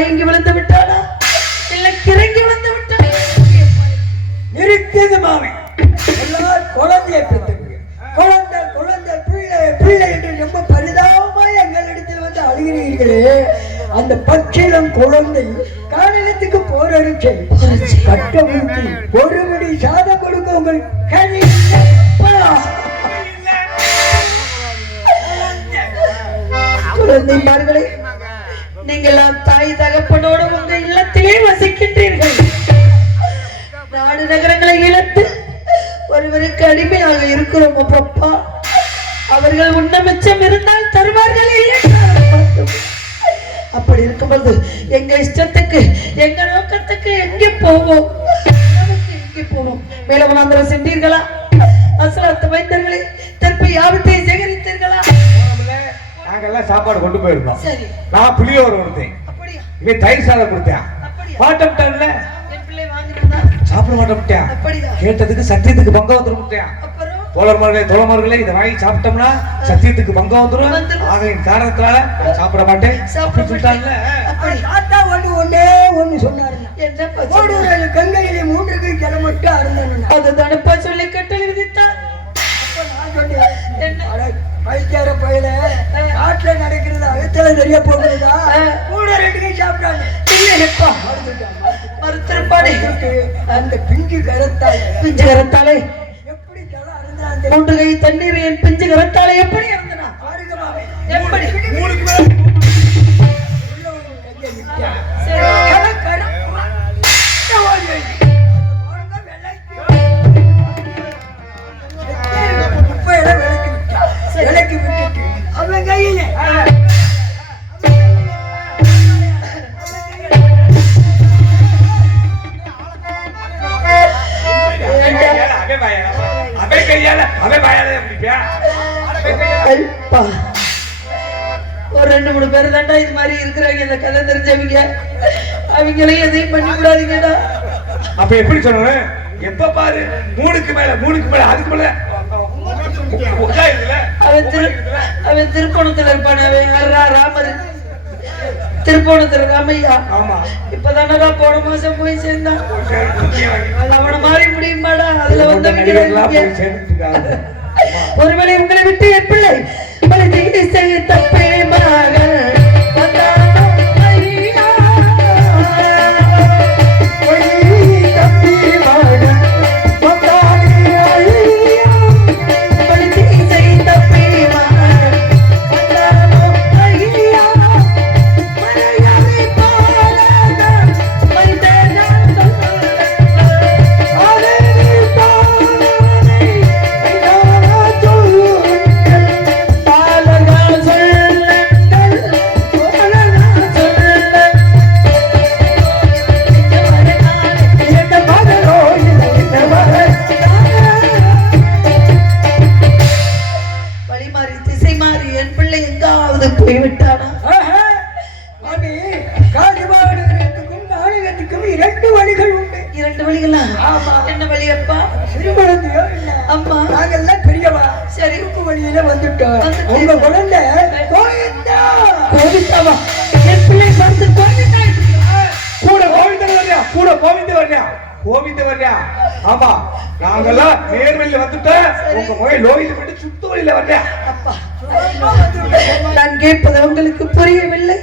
மயங்கி விழுந்து விட்டானா இல்லை கிறங்கி விழுந்து விட்டானா? நிறுத்தியது மாமி. எல்லாரும் குழந்தையை பெற்றுக்கு குழந்தை குழந்தை பிள்ளை பிள்ளை என்று ரொம்ப பரிதாபமா எங்களிடத்தில் வந்து அழுகிறீர்களே. அந்த பச்சிலம் குழந்தை காரணத்துக்கு போராடிச்சு கட்டமைக்கு ஒருபடி சாதம் கொடுக்க உங்கள் கனி குழந்தைமார்களே, நீங்கள் தாய் தகப்பனோடு உங்க இல்லத்திலே வசிக்கின்றீர்கள். நாடு நகரங்களை இழந்து ஒருவருக்கு அடிமையாக இருக்கிறோம் அப்பா. அவர்கள் உண்ணமிச்சம் இருந்தால் தருவார்கள் இல்லை. அப்படி இருக்கும்போது எங்க இஷ்டத்துக்கு எங்க நோக்கத்துக்கு எங்கே போவோம்? எங்கே போனோம்? மேலவனாந்திரம் சென்றீர்களா? அசலாத்து வைத்தர்களே திருப்பி யாவற்றை சேகரித்தீர்களா? நாங்கெல்லாம் சாப்பாடு கொண்டு போயிருந்தோம். சரி, நான் புளியோர கொடுத்தேன். அப்படியா? இவன் தயிர் சாதம் கொடுத்தேன். மாட்டேன்ல சாப்பிட மாட்டேன். கேட்டதுக்கு சத்தியத்துக்கு பங்கம் வந்துடும். தோழர்களே இதை வாங்கி சாப்பிட்டோம்னா சத்தியத்துக்கு பங்கம் வந்துடும். ஆக என் காரணத்தினால சாப்பிட மாட்டேன் சொல்லிட்டாங்க. ஒண்ணு சொன்னாரு, கங்கையிலே 3 கிலோமீட்டர் அருந்தேன். அது தடுப்பா சொல்லி கட்டளை விதித்தார். பைத்தியார பயில காட்டுல நடக்கிறது அகத்துல தெரிய போகிறதா? 2 சாப்பிட்டாங்க. மறுத்திருப்பானே அந்த பிஞ்சு கரத்தாலே எப்படி அருந்தா? 3 கை தண்ணீர் என் பிஞ்சு கரத்தாலே எப்படி அருந்தனா? எப்படி? விலைக்கு விட்டுட்டு அவன் கையில ஒரு 2-3 பேர் தாண்டா இது மாதிரி இருக்கிறாங்க. இந்த கதை தெரிஞ்சவங்க அவங்களையும் எதையும் பண்ணி விடாதீங்கடா. அப்ப எப்படி சொல்லணும்? எப்ப பாரு 3க்கு மேல அதுக்கு மேல அவன் திருப்போணத்துல இருப்பான். அவன் ராமர் திருப்போணத்துல ராமையா. இப்பதானடா போன மாசம் போய் சேர்ந்தான். அவனை மாறி முடியுமாடா? அதுல வந்து ஒருவேளை உங்களை விட்டு என் பிள்ளை தப்பே மகள் போய்விட்டானா? நாடகத்துக்கும் 2 வழிகள் உண்டு. 2 வழிகளா? என்ன வழி அப்பா? சிறுமணத்தையோ அம்மா நாங்கெல்லாம் பெரியவா சரிக்கு வழியில வந்துட்டோம். உங்க குழந்தை கோவிந்தாவா? என் பிள்ளை பார்த்து கோவிந்தா கூட கோவிந்த வர்றியா? ஆமா, நாங்கெல்லாம் நேர்வழியில வந்துட்டோம். உங்க முகம் லோகில விட்டு சுத்த வழியில வர்றியா? அப்பா, நான் கேட்பது உங்களுக்கு புரியவில்லை.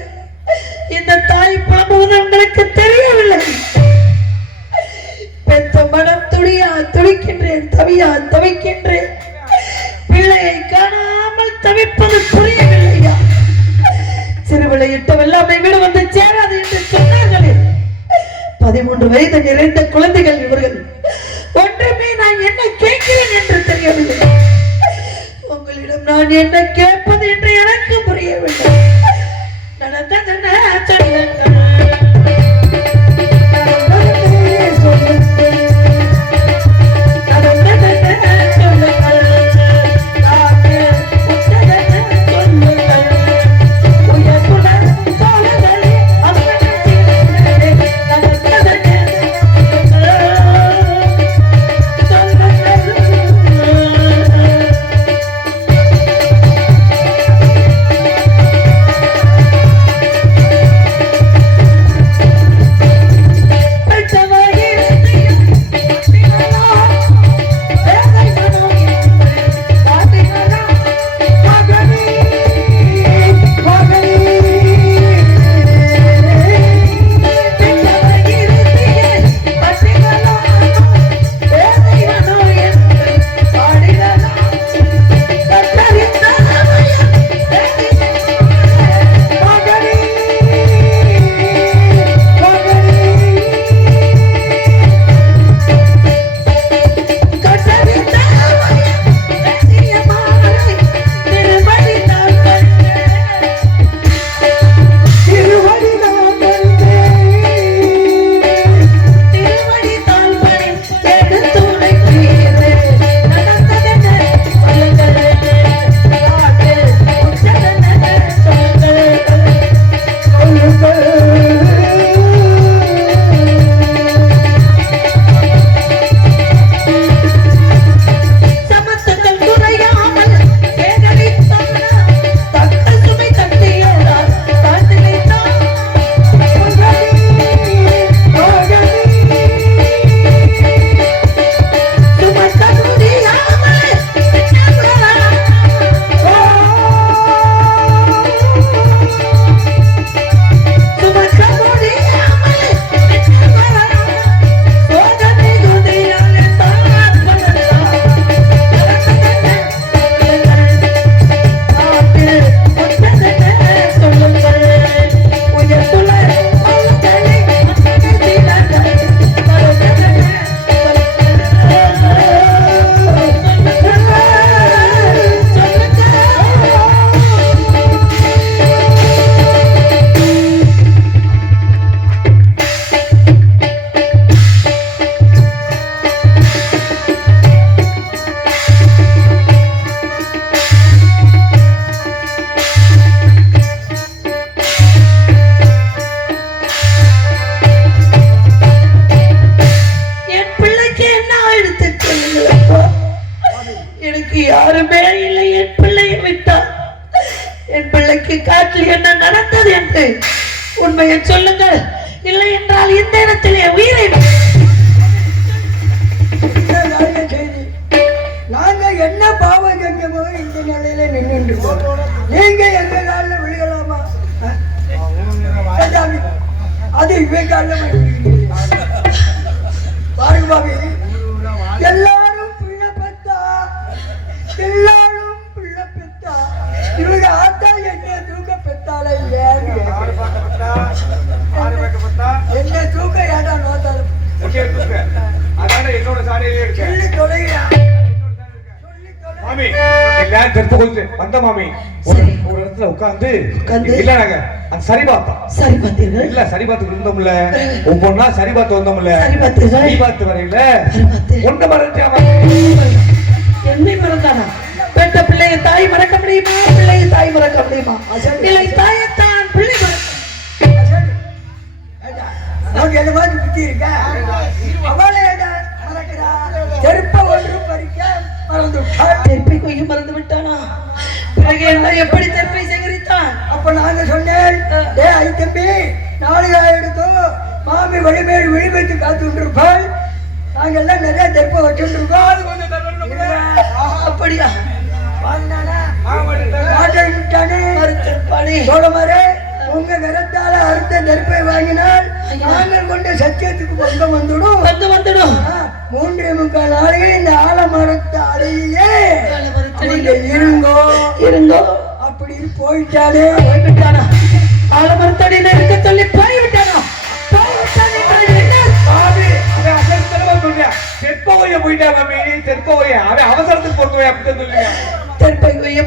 இந்த தாய் புலம்புவது உங்களுக்கு தெரியவில்லை. பெத்த மனம் துடிக்கின்றேன், தவிக்கின்றேன். பிள்ளையை காணாமல் தவிப்பது புரியவில்லையா? சிறுவிளை இட்டவெல்லாமை வீடு வந்து சேராது என்று சொன்னார்களே. 13 வயது நிறைந்த குழந்தைகள் இவர்கள். ஒன்றுமே நான் என்ன கேட்கிறேன் என்று தெரியவில்லை. உங்களிடம் நான் என்ன கேட்பது என்று எனக்கு புரியவில்லை. நடந்ததென்ன எனக்கு யாருமே இல்லை, என் பிள்ளையை விட்டார். என் பிள்ளைக்கு காட்டில் என்ன நடந்தது என்று உண்மையை சொல்லுங்கள், இல்லை என்றால் இந்த இடத்திலே உயிரை செய்தி. நாங்க என்ன பாவம் செஞ்சமோ இந்த நிலையில நின்று இருக்கோம். நீங்க எங்க காலில் விழுகலாமா? அது இவ காலில் பாருங்க பாபி, எல்லாரும் பிள்ளை பெத்தா, எல்லாரும் பிள்ளை பெத்தா, இவங்க ஆத்தா என்ன தூக்க பெத்தால என்ன தூக்க ஏடா நோத்தாலும் என்னோட சாரியிலே இருக்கு. சொல்லி தொலைகிறா மாமி எல்லாரும் தெரிஞ்சு போச்சு வந்த மாமி ஒரு இடத்துல உட்கார்ந்து இல்ல நாங்க அந்த சரி பார்த்தோம். சரி பார்த்தீர்கள்? இல்ல சரி பார்த்து இருந்தோம்ல, ஒவ்வொன்னா சரி பார்த்து வந்தோம்ல. சரி பார்த்து வரையில ஒண்ணு மறந்துட்டாமா, என்னை மறந்தானா? பெற்ற பிள்ளையை தாய் மறக்க முடியுமா? பிள்ளையை தாய் மறக்க முடியுமா? இல்லை, தாயத்தான் பிள்ளை மறக்க. என்ன மாதிரி புத்தி இருக்க? அவளை மறக்கிறா, செருப்ப ஒன்று பறிக்க மறந்து விட்டாள். தெற்பை கொய்ய மறந்து விட்டானா? பிறகு எல்லாம் எப்படி தெற்பை சேகரித்தான்? அப்ப நாங்க சொன்னேன், டே ஐ தம்பி, நாளைக்கு எடுத்தோம் மாமி வழிமேல் விழிமைத்து காத்து கொண்டிருப்பாள். நாங்க எல்லாம் நிறைய தெற்பை வச்சுருக்கோம். அப்படியா? உங்க கரத்தால அறுத்த நெருப்பை வாங்கினால் நாங்கள் கொண்ட சத்தியத்துக்கு பங்கம் வந்துடும். 3.25 நாளையில் இந்த ஆலமரத்து அறையிலே இருங்கோ அப்படின்னு போயிட்டாலே. போய்விட்டானா? ஆலமரத்தடியில இருக்க சொல்லி போய்விட்டானா?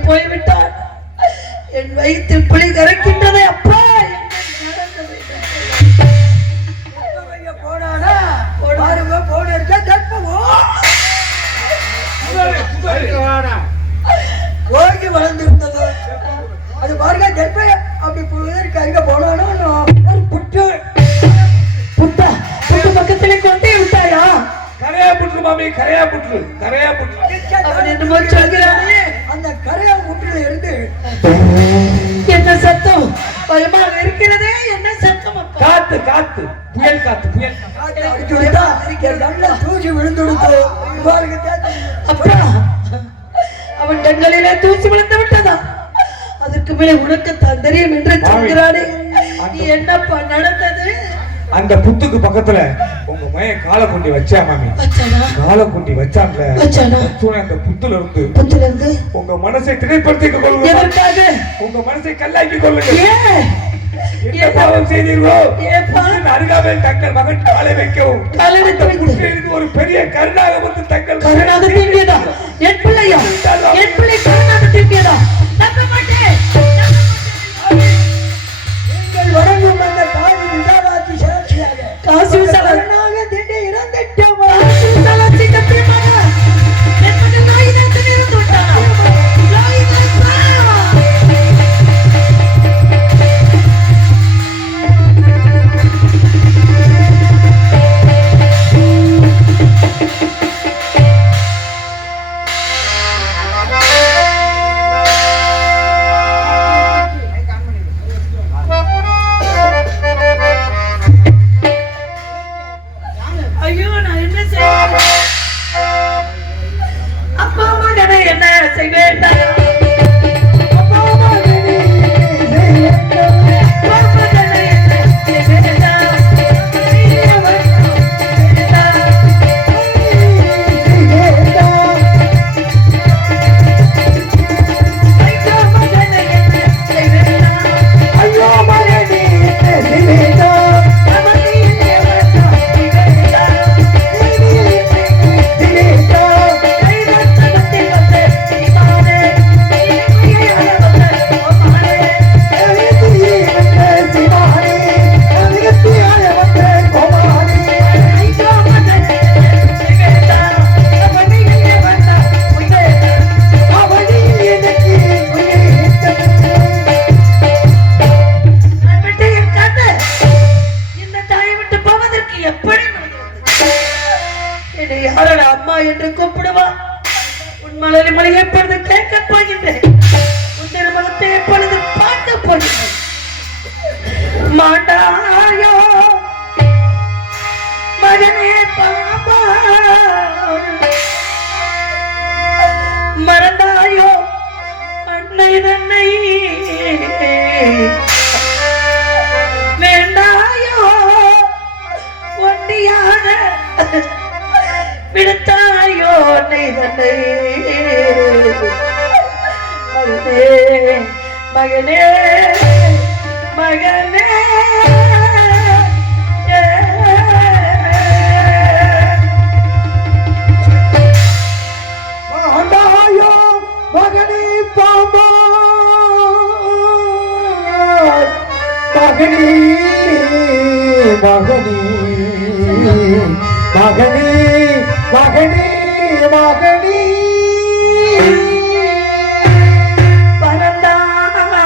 போய்விட்டான். என் வயிற்றில் புலி கரைக்கின்றதை அப்பா போனானா பாருங்க போன ஓகி வளர்ந்துருந்தது. அது பாருங்க தெற்பை அப்படி புழுதற்கு அங்க போனானோ புட்டு புட்டா புட்டு பக்கத்திலே கொண்டே விட்டாயா? கரையா புற்று மாமி, கரையா புற்று, கரையா புற்று. அந்த கரையா புற்றுல இருந்து என்ன சத்தம்? பயமாக இருக்கிறதே. என்ன சத்தம்? காத்து காத்து புயல் காத்து புயல் அடிச்சு விட்டா நல்ல தூசி விழுந்துடுத்து. அப்பா அவன் கண்களிலே தூசி விழுந்து விட்டதா? அதற்கு மேலே உனக்கு தெரியும் என்று சொல்கிறானே. என்னப்பா நடந்தது? அந்த புத்துக்கு பக்கத்துல உங்க மையன் காலை கொண்டி வச்சா மாமி. காலை கொண்டி வச்சான்ல, அந்த புத்துல இருந்து உங்க மனசை திரைப்படுத்திக் கொள்ளுங்க. எதற்காக? உங்க மனசை கல்லாக்கி கொள்ளுங்க. என்ன பாவம் செய்தீர்களோ? அருகாமையில் தங்கள் மகன் காலை வைக்கவும் ஒரு பெரிய கருணாக வந்து தங்கள் கருணாக தீண்டியதா? என் பிள்ளையா? என் பிள்ளை கருணாக தீண்டியதா? நம்ப மாட்டேன். நீங்கள் வணங்கும் அந்த காசி விசாலாட்சி சாட்சியாக காசி விசாலாட்சி திண்டி இறந்துட்டோம். காசி விசாலாட்சி தப்பியமாக என்பது நாயினத்தில் இருந்து விட்டானா? குரலை எப்பொழுது கேட்கப் போகின்றேன், உன் திருமுகத்தை எப்பொழுது பார்க்க போகின்றேன். மாண்டாயோ மகனே பாப்பா, மறந்தாயோ அன்னை தன்னை, வேண்டாயோ ஒண்டியாக விடுத்தாயோ அன்னை தன்னை. மகனே மகனே ஆண்டாயோ மகனே பாம்பா, மகனே மகனே மகனே மகனே மகனே பரந்தாயோ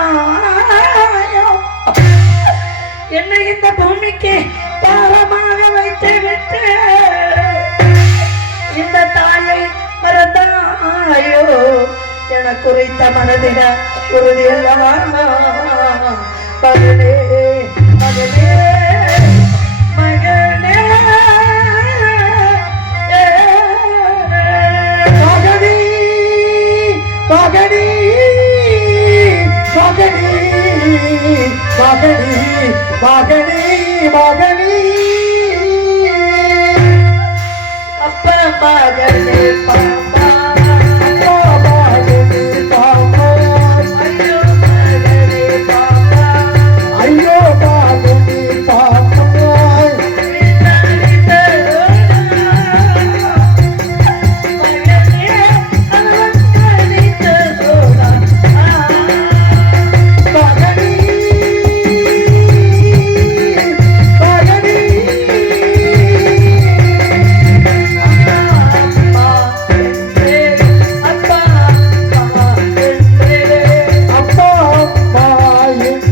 என்னை இந்த பூமிக்கு பாரமாக வைத்து விட்டு இந்த தாயை மறந்தாயோ என குறித்த மனதின உறுதியெல்லாம். மகனே மகனே மகனே மகனே மகனே மகனே மகனே மகனே மகனே அப்பா மகனே பாப்பா, மகனே பாப்பா, ஐயோ மகனே பாப்பா, ஐயோ மகனே பாப்பா, மகனே மகனே அப்பா அம்மா என்று அப்பா அம்மா என்று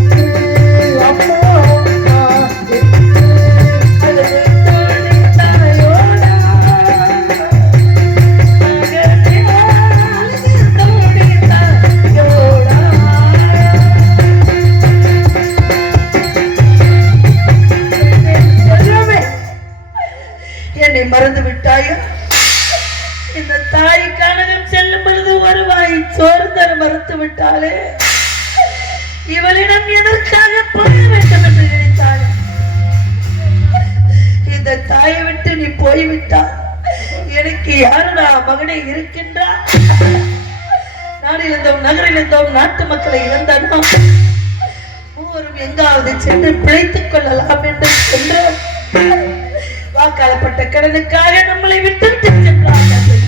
என்னை மறந்து விட்டாயோ? இந்த தாய் கனகம் செல்லும் பொழுது வருவாய் சோறு தர மறுத்து விட்டாளே, இவளிடம் எதற்காக போக வேண்டும் என்று நினைத்தாள். இந்த தாயை விட்டு நீ போய்விட்டால் எனக்கு யாருடா மகனே இருக்கின்றார்? நாடு இழந்தோம், நகரில் இருந்தோம், நாட்டு மக்களை இழந்த நாம் மூவரும் எங்காவது சென்று பிழைத்துக் கொள்ளலாம் என்று சென்றோம். வாக்காளப்பட்ட கடனுக்காக நம்மளை விட்டு சென்றார்கள்.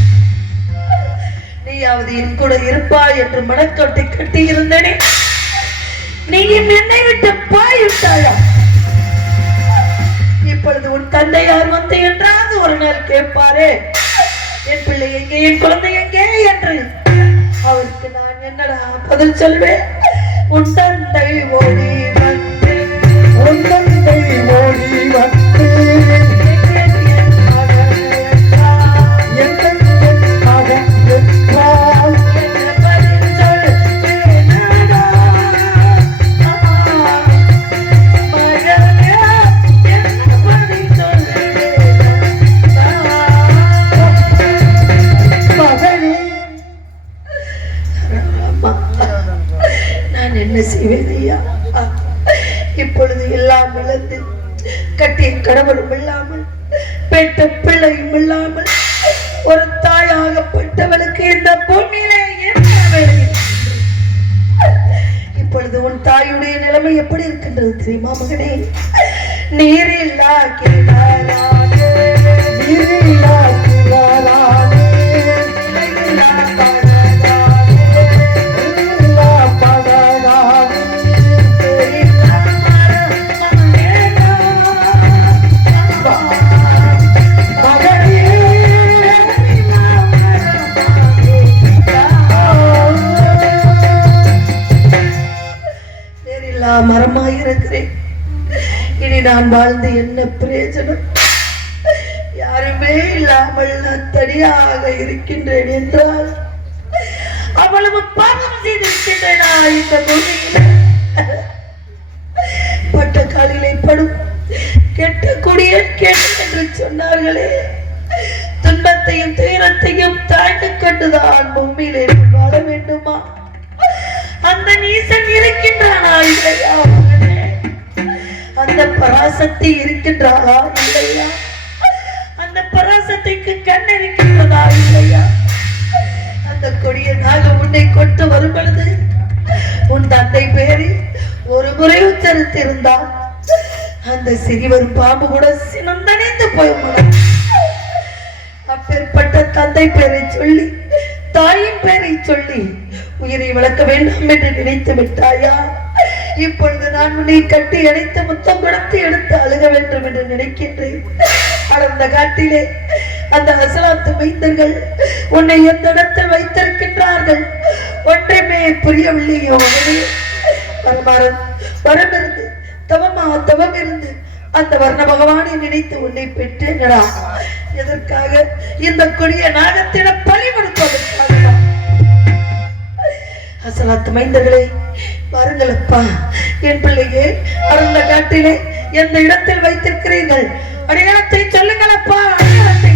நீயாவது என் கூட இருப்பாய் என்று மனக்கோட்டை கட்டி இருந்தனே, நீயும் என்னை விட்டு போய்விட்டாயா? இப்பொழுது உன் தந்தையார் வந்து என்றாவது ஒரு நாள் கேட்பாரே, என் பிள்ளை எங்கே, என் குழந்தை எங்கே என்று. அவருக்கு நான் என்னடா பதில் சொல்வேன்? உன் தந்தை ஓடி வந்து, உன் தந்தை ஓடி வந்து நான் என்ன செய்வேன் ஐயா? இப்பொழுது எல்லாம் இழந்து கட்டிய கணவரும் இல்லாமல் பெற்ற பிள்ளையும் இல்லாமல் ஒரு தாயாகப்பட்டவளுக்கு இந்த பூமியிலே என்ன வேலை? இப்பொழுது உன் தாயுடைய நிலைமை எப்படி இருக்கின்றது தெரியுமா மகனே? நீரில்லா கிணறானே, நீரில்லா கிணறானே, நிலையில்லா படகானே, நீரில்லா படகானே, நீரில்லா மரமேனா, மகனே நீரில்லா நேரில்லா மரமாயிருக்கிறேன். இனி நான் வாழ்ந்து என்ன பிரயோஜனம்? யாருமே இல்லாமல் நான் தனியாக இருக்கின்றேன் என்றால் அவ்வளவு பாவம் செய்திருக்கின்றனா இந்த பூமியில. பட்ட காலிலே படும் கெட்ட கொடிய கேட்டு என்று சொன்னார்களே, துன்பத்தையும் துயரத்தையும் தாங்கிக் கொண்டுதான் பூமியிலே வாழ வேண்டுமா? அந்த நீசன் இருக்கின்றானா இல்லையா? அந்த பராசக்தி இருக்கின்றாளா இல்லையா? அந்த பராசக்திக்கு கண் இருக்கின்றதா இல்லையா? அந்த கொடிய நாக உன்னை கொண்டு வரும் பொழுது உன் தந்தை பேரை ஒரு முறை உச்சரித்திருந்தால் அந்த சிறிவர் பாம்பு கூட சினந்தணிந்து போய்விடும். அப்பேற்பட்ட தந்தை பேரை சொல்லி தாயின் பேரை சொல்லி உயிரை வளர்க்க வேண்டாம் என்று நினைத்து விட்டாயா? இப்பொழுது நான் உன்னை கட்டி அணைத்து முத்தம் கொடுத்து எடுத்து அழுக வேண்டும் என்று நினைக்கின்றேன். அடர்ந்த காட்டிலே அந்த அசலாத்து மைந்தர்கள் உன்னை எந்த இடத்தில் வைத்திருக்கின்றார்கள் ஒன்றுமே புரியவில்லையோ. வரமிருந்து தவம் இருந்து அந்த வர்ண பகவானை நினைத்து உன்னை பெற்றேனடா. எதற்காக? இந்த கொடிய நாகத்திடம் பலி கொடுப்பதற்காக. அசலாத்து மைந்தர்களே பாருங்கள் அப்பா, என் பிள்ளையே அருந்த காட்டிலே எந்த இடத்தில் வைத்திருக்கிறீர்கள்? அடையாளத்தை சொல்லுங்கள் அப்பா, அடையாளத்தை.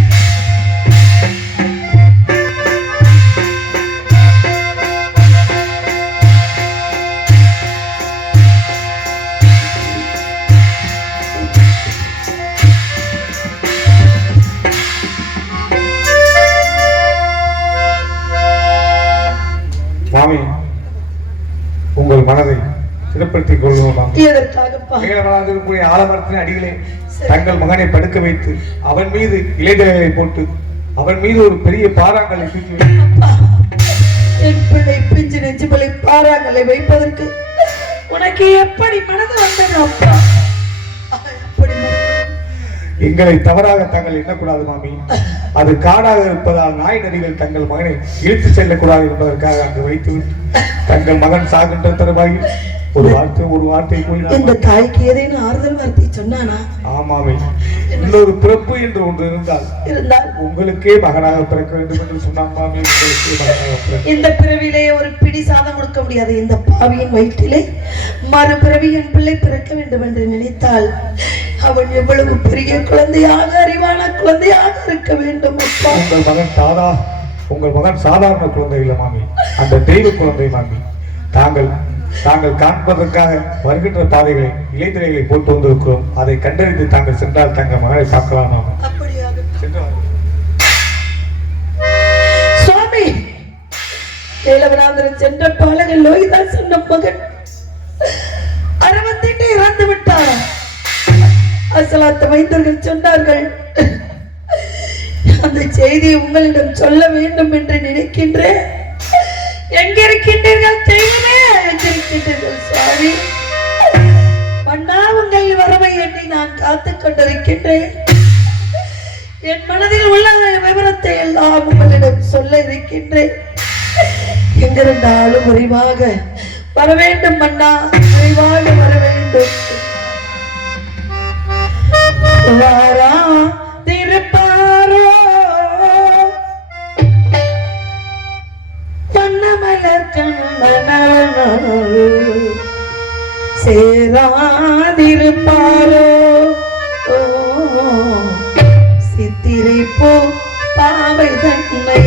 மாமி, உங்கள் மனதை திடப்படுத்திக் கொள்வோம். ஆலமரத்தின் அடிகளே தங்கள் மகனை படுக்க வைத்து அவன் மீது இலைதலைகளை போட்டு அவன் மீது ஒரு பெரிய பாறாங்கலை தூக்கி என் பிள்ளை பிஞ்சு நெஞ்சுகளை பாறாங்கலை வைப்பதற்கு உனக்கு எப்படி மனது வந்தது அப்பா? எங்களை தவறாக தாங்கள் எண்ணக்கூடாது மாமி. அது காடாக இருப்பதால் நாய் நதிகள் தங்கள் மகனை இழுத்து செல்லக்கூடாது என்பதற்காக அங்கு வைத்து தங்கள் மகன் சாகின்ற தருவாயில் ஒரு வார்த்தை கூறினார். இந்த தாய்க்கு ஏதேனும் ஆறுதல் வார்த்தை சொன்னானா? ஆமாமே, இன்னொரு பிறப்பு என்று ஒன்று இருந்தால் உங்களுக்கே மகனாக பிறக்க வேண்டும் என்று சொன்னான் மாமி. உங்களுக்கே மகனாக இந்த பிறவிலே ஒரு பிடி சாதம் கொடுக்க முடியாது. இந்த பாவியின் வயிற்றிலே மறுபிறவி என் பிள்ளை பிறக்க வேண்டும் என்று நினைத்தால் அவன் எவ்வளவு பெரிய குழந்தையாக அறிவான குழந்தையாக இருக்க வேண்டும் அப்பா. உங்கள் மகன் சாதாரண குழந்தை இல்லை மாமி, அந்த தெய்வ குழந்தை மாமி. தாங்கள் காண்பதற்காக வருகின்ற பாதைகளை இலைத்தலைகளை போட்டு வந்திருக்கிறோம். அதை கண்டறிந்து தாங்கள் சென்றால் தங்கள் மகனை பார்க்கலாம் மாமி. சுவாமி, ஏலவனாந்திரன் சென்ற பாலகன் லோகிதாஸ் சொன்ன மகன் அரவத்திட்டு இறந்து விட்டார். அசலாத்த மைந்தர்கள் சொன்னார்கள். அந்த செய்தியை உங்களிடம் சொல்ல வேண்டும் என்று நினைக்கின்றேன். எங்க இருக்கின்றீர்கள் தெய்வமே? எங்கிருக்கின்றீர்கள் சுவாமி? மன்னா, உங்கள் வரவை எண்ணி நான் காத்துக் கொண்டிருக்கின்றேன். என் மனதில் உள்ள விவரத்தை எல்லாம் உங்களிடம் சொல்ல இருக்கின்றேன். எங்கிருந்தாலும் விரைவாக வர வேண்டும் மன்னா, விரைவாக வர வேண்டும். வாரா திருப்பாரோ பன்னமலர் கண்ணனோ சேராதிருப்பாரோ சித்திரை போ பாவை தன்னை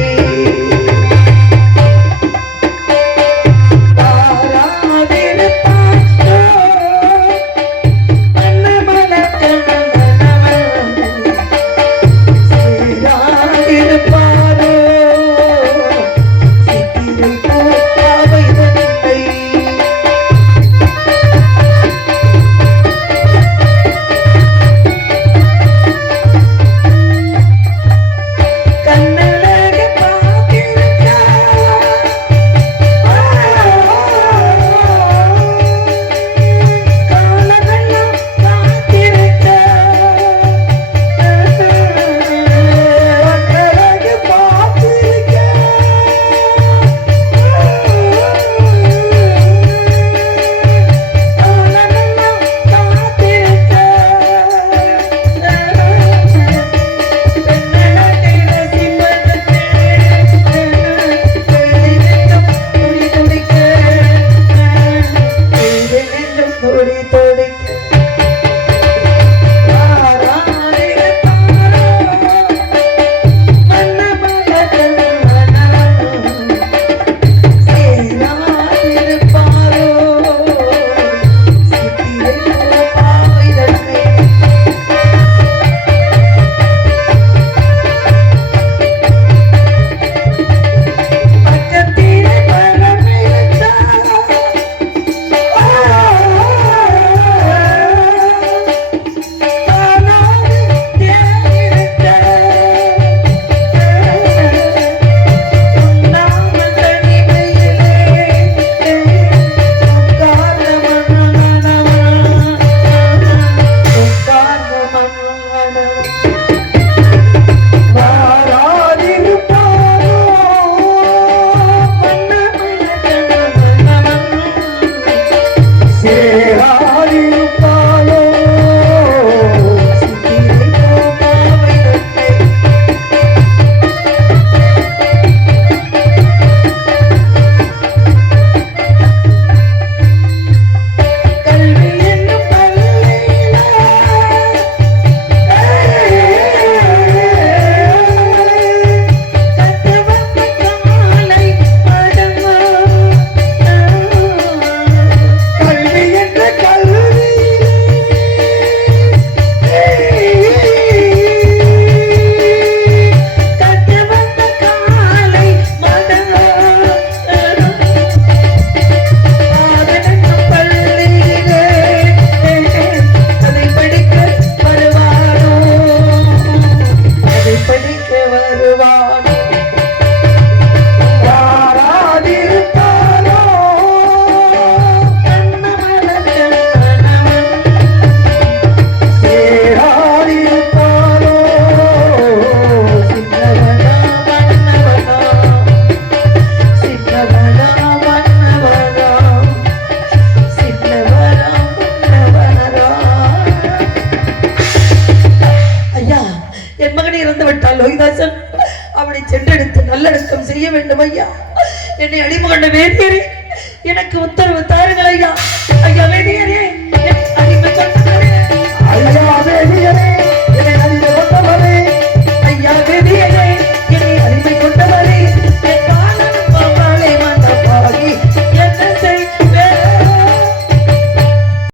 வேண்டும் ஐயா. என்னை அடிமை கொண்ட வேதியரே, எனக்கு உத்தரவு தாருங்கள் ஐயா. ஐயா வேதியரே.